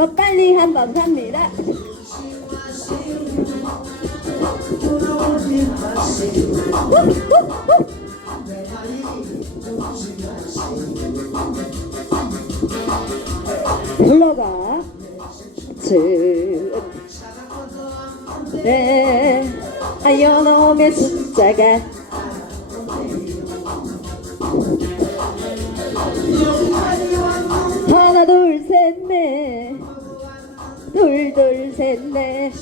더 빨리 한번 갑니다. 흘러가 네 아연놈의 숫자가 둘둘 셋넷.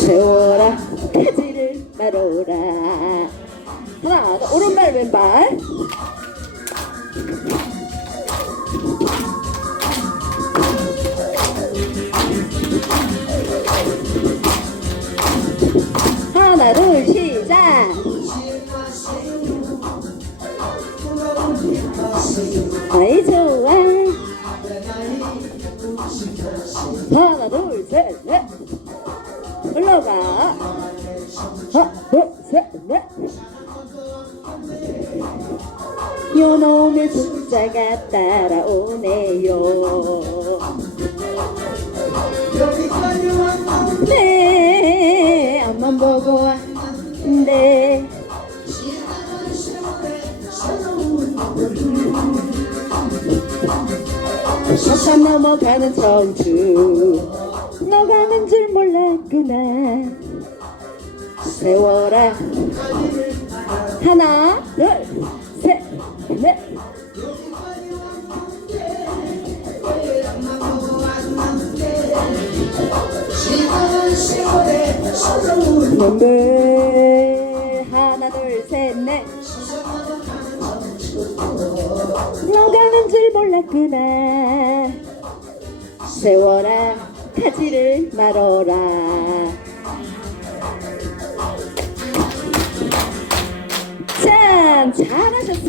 세워라 가지를 말어라. 하나 더 오른발 왼발 하나 둘 시작. 아이 좋아. 하나 둘셋넷. 올라가 하나 둘셋넷. 요놈의 숫자가 따라오네요 왔는데 석산 넘어가는 청춘 너가는 줄 몰랐구나. 세워라. 하나 둘셋넷 눈물 하나 둘 셋넷. 너가는 줄 몰랐구나. 세워라 가지를 말어라. 참 잘하셨습니다